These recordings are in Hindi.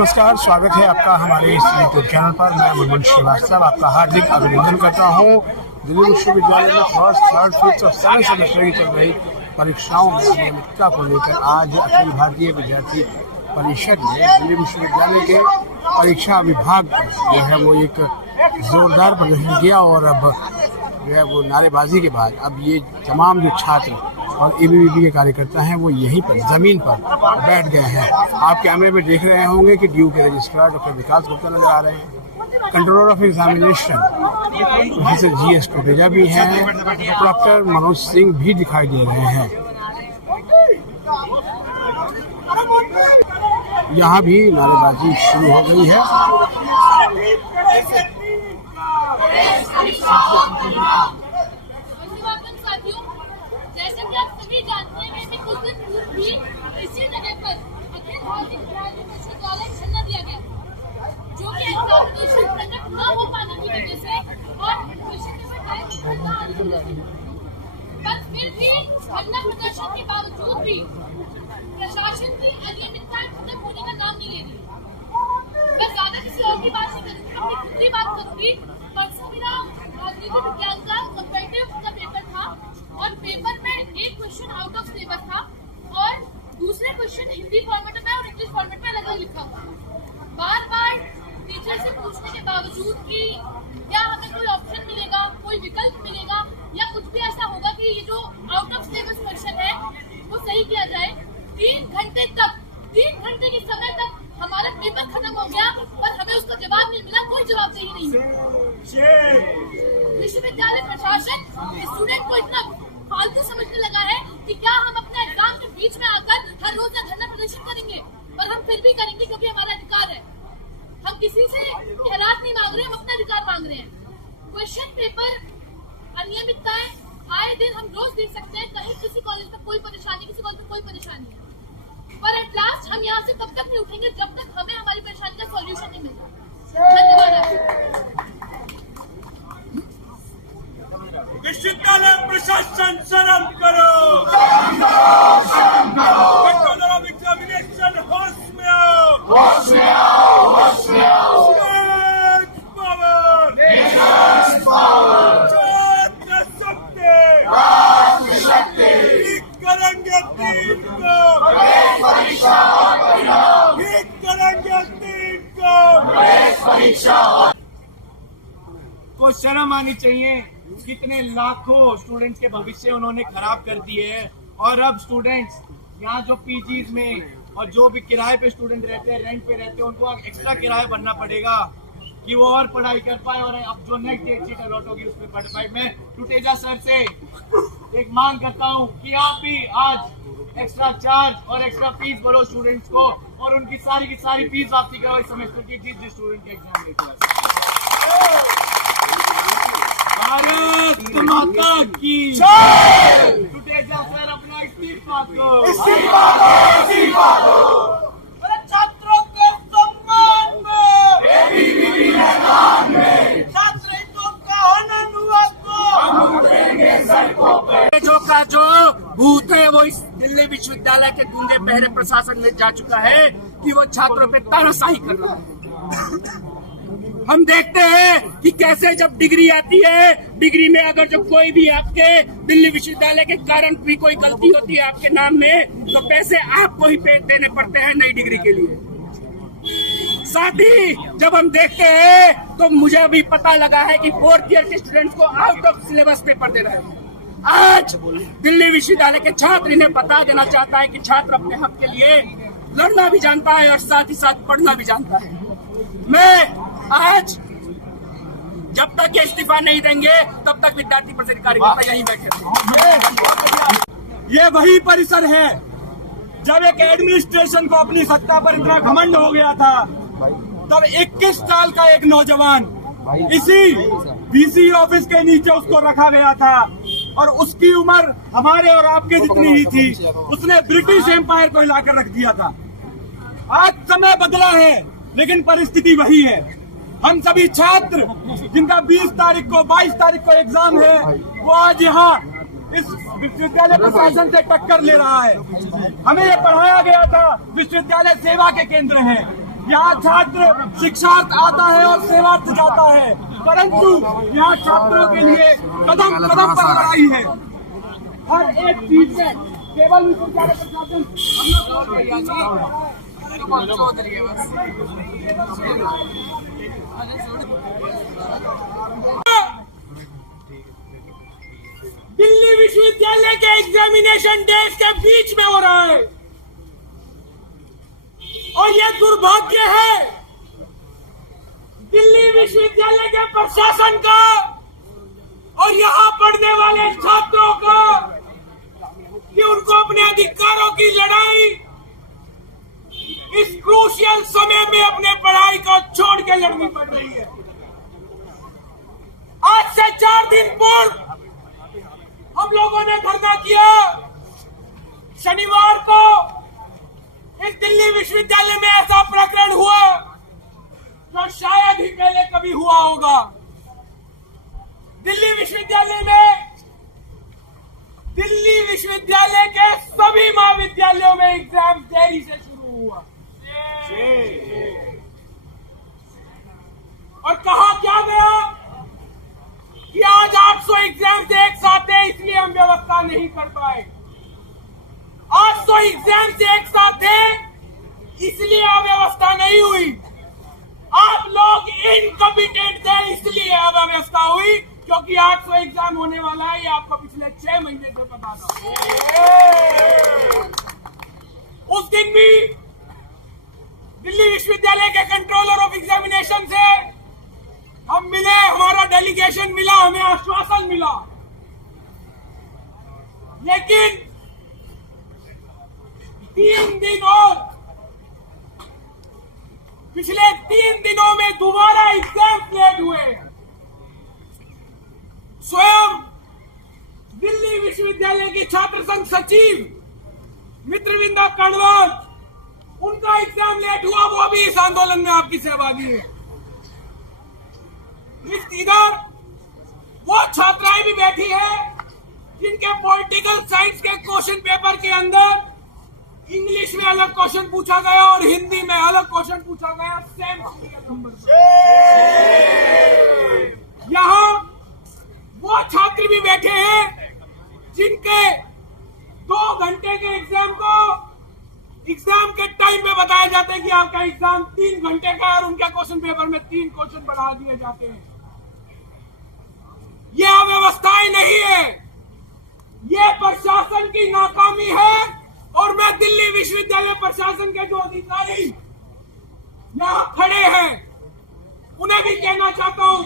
नमस्कार, स्वागत है आपका हमारे इस यूट्यूब चैनल पर। मैं मुनमुन श्रीवास्तव आपका हार्दिक अभिनंदन करता हूँ। दिल्ली विश्वविद्यालय में फर्स्ट, थर्ड, फिफ्थ और सेवेंथ सेमेस्टर की चल रही परीक्षाओं में नियमितता को लेकर आज अखिल भारतीय विद्यार्थी परिषद ने दिल्ली विश्वविद्यालय के परीक्षा विभाग जो है वो एक जोरदार प्रदर्शन किया और अब जो है वो नारेबाजी के बाद अब ये तमाम जो छात्र और एबीवीपी के कार्यकर्ता हैं वो यहीं पर जमीन पर बैठ गए हैं। आप कैमरे में देख रहे होंगे कि ड्यू के रजिस्ट्रार डॉक्टर विकास गुप्ता नजर आ रहे हैं, controller of examination professor GS Toteja भी हैं, डॉक्टर मनोज सिंह भी दिखाई दे रहे हैं। यहाँ भी नारेबाजी शुरू हो गई है। जैसे कि आप सभी जानते हैं, मैं कुछ दिन पूर्व भी इसी जगह पर अखिल भारतीय विद्यार्थी द्वारा धरना दिया गया, जो कि एग्जामिनेशन कंडक्ट न हो पाने की वजह से और पर फिर भी धरना प्रदर्शन के बावजूद भी प्रशासन की अनियमितताएं खत्म होने का नाम नहीं ले रही। मैं ज्यादा किसी और की बात नहीं करूँगी, अपनी खुद की बात करूँगी। परसों मेरा राजनीति विज्ञान का कंपैरेटिव का पेपर था और पेपर में एक क्वेश्चन आउट ऑफ सिलेबस था और दूसरे क्वेश्चन हिंदी फॉर्मेट में और इंग्लिश फॉर्मेट में अलग अलग लिखा हुआ। बार बार टीचर से पूछने के बावजूद कि क्या हमें कोई ऑप्शन मिलेगा, कोई विकल्प मिलेगा या कुछ भी ऐसा होगा कि ये जो आउट ऑफ सिलेबस क्वेश्चन है वो सही किया जाए। 3 घंटे के समय तक हमारा पेपर खत्म हो गया पर हमें उसका जवाब नहीं मिला, कोई जवाबदेही नहीं। विश्वविद्यालय प्रशासन स्टूडेंट को इतना फालतू समझने लगा है कि क्या हम अपने एग्जाम के बीच में आकर हर रोज धरना प्रदर्शन करेंगे, पर हम फिर भी करेंगे क्योंकि हमारा अधिकार है। हम किसी से खैरात नहीं मांग रहे, हम अपना अधिकार मांग रहे हैं। क्वेश्चन पेपर अनियमितताएं आए दिन हम रोज देख सकते हैं, कहीं किसी कॉलेज में कोई परेशानी, किसी कॉलेज में कोई परेशानी है, पर एट लास्ट हम यहाँ से तब तक नहीं उठेंगे जब तक हमें हमारी परेशानी का सॉल्यूशन नहीं मिलता। धन्यवाद। विश्वविद्यालय प्रशासन शर्म करो, कंट्रोलर ऑफ एग्जामिनेशन होश में आओ, छात्र ठीक करेंगे दिन को, ठीक करेंगे दिन को शर्म आनी चाहिए। कितने लाखों स्टूडेंट्स के भविष्य उन्होंने खराब कर दिए हैं और अब स्टूडेंट्स यहाँ जो पीजीज में और जो भी किराए पे स्टूडेंट रहते हैं, रेंट पे रहते हैं, उनको एक्स्ट्रा किराया भरना पड़ेगा कि वो और पढ़ाई कर पाए और अब जो नेक्स्ट डेट शीट अलॉट होगी उसमें पढ़ पाए। मैं टोटेजा सर से एक मांग करता हूँ कि आप भी आज एक्स्ट्रा चार्ज और एक्स्ट्रा फीस भरो स्टूडेंट्स को और उनकी सारी की सारी फीस वापसी करो इस सेमेस्टर की, जिस स्टूडेंट के एग्जाम देते हैं। भारत माता की जय। टोटेजा सर अपना इस्तीफा दो, इस्तीफा दो। छात्रों के सम्मान में, एबीवीपी मैदान में, छात्र हितों का हनन हुआ तो हम उतरेंगे सड़कों पे। जो का जो भूत है वो इस दिल्ली विश्वविद्यालय के गूंगे बहरे प्रशासन में जा चुका है कि वो छात्रों पे तानाशाही कर रहा है। हम देखते हैं कि कैसे जब डिग्री आती है, डिग्री में अगर जब कोई भी आपके दिल्ली विश्वविद्यालय के कारण भी कोई गलती होती है आपके नाम में, तो पैसे आपको ही देने पड़ते हैं नई डिग्री के लिए। साथ ही जब हम देखते हैं तो मुझे भी पता लगा है कि 4th ईयर के स्टूडेंट्स को आउट ऑफ सिलेबस पेपर दे रहे हैं। आज दिल्ली विश्वविद्यालय के छात्र इन्हें बता देना चाहता है कि छात्र अपने हक के लिए लड़ना भी जानता है और साथ ही साथ पढ़ना भी जानता है। मैं आज जब तक ये इस्तीफा नहीं देंगे तब तक विद्यार्थी परिषद कार्यकर्ता यहीं बैठे थे। ये वही परिसर है जब एक एडमिनिस्ट्रेशन को अपनी सत्ता पर इतना घमंड हो गया था, तब 21 साल का एक नौजवान इसी VC ऑफिस के नीचे उसको रखा गया था और उसकी उम्र हमारे और आपके जितनी ही थी। उसने ब्रिटिश एम्पायर को हिलाकर रख दिया था। आज समय बदला है लेकिन परिस्थिति वही है। हम सभी छात्र जिनका 20 तारीख को 22 तारीख को एग्जाम है, वो आज यहाँ इस विश्वविद्यालय प्रशासन से टक्कर ले रहा है। हमें ये पढ़ाया गया था विश्वविद्यालय सेवा के केंद्र हैं, यहाँ छात्र शिक्षार्थ आता है और सेवार्थ जाता है, परंतु यहाँ छात्रों के लिए कदम कदम पर लड़ाई है। हर एक चीज में केवल विश्वविद्यालय प्रशासन दिल्ली विश्वविद्यालय के एग्जामिनेशन डेज के बीच में हो रहा है और यह दुर्भाग्य है दिल्ली विश्वविद्यालय के प्रशासन का और यहाँ पढ़ने वाले छात्रों का कि उनको अपने अधिकारों की लड़ाई इस क्रूशियल समय में अपने पढ़ाई को छोड़ के लड़नी पड़ रही है। आज से 4 दिन पूर्व हम लोगों ने धरना किया। शनिवार को इस दिल्ली विश्वविद्यालय में ऐसा प्रकरण हुआ जो शायद ही पहले कभी हुआ होगा। दिल्ली विश्वविद्यालय के सभी महाविद्यालयों में एग्जाम देरी से शुरू हुआ और कहा क्या गया कि आज 800 एग्जाम एक साथ है, इसलिए हम व्यवस्था नहीं कर पाए। 800 एग्जाम एक साथ है, इसलिए अव्यवस्था नहीं हुई। आप लोग इनकॉम्पिटेंट थे, इसलिए अव्यवस्था हुई, क्योंकि 800 एग्जाम होने वाला है, ये आपको पिछले 6 महीने से पता था। उस दिन भी दिल्ली विश्वविद्यालय के कंट्रोलर ऑफ एग्जामिनेशन से हम मिले, हमारा डेलीगेशन मिला, हमें आश्वासन मिला, लेकिन 3 दिन और पिछले 3 दिनों में दोबारा एग्जाम लेट हुए। स्वयं दिल्ली विश्वविद्यालय की छात्र संघ सचिव मित्रविंदा कड़वाल, उनका एग्जाम लेट हुआ, वो भी इस आंदोलन में आपकी सहभागी है। इधर वो छात्राएं भी बैठी है जिनके पॉलिटिकल साइंस के क्वेश्चन पेपर के अंदर इंग्लिश में अलग क्वेश्चन पूछा गया और हिंदी में अलग क्वेश्चन पूछा गया, सेम नंबर। यहाँ वो छात्र भी बैठे हैं जिनके 2 घंटे के एग्जाम को एग्जाम के टाइम में बताया जाता है कि आपका एग्जाम 3 घंटे का है और उनके क्वेश्चन पेपर में 3 क्वेश्चन बढ़ा दिए जाते हैं। ये अव्यवस्थाएं नहीं है, ये प्रशासन की नाकामी है। और मैं दिल्ली विश्वविद्यालय प्रशासन के जो अधिकारी यहाँ खड़े हैं उन्हें भी कहना चाहता हूं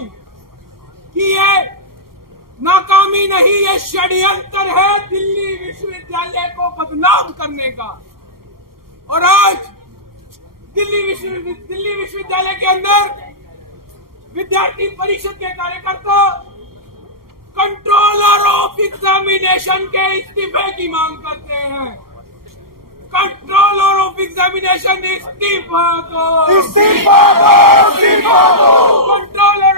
कि ये नाकामी नहीं, ये षड्यंत्र है दिल्ली विश्वविद्यालय को बदनाम करने का। और आज दिल्ली विश्वविद्यालय के अंदर विद्यार्थी परिषद के कार्यकर्ता कंट्रोलर ऑफ एग्जामिनेशन के इस्तीफे की मांग करते हैं। कंट्रोलर ऑफ एग्जामिनेशन इस्तीफा दो, इस्तीफा दो, इस्तीफा दो। कंट्रोलर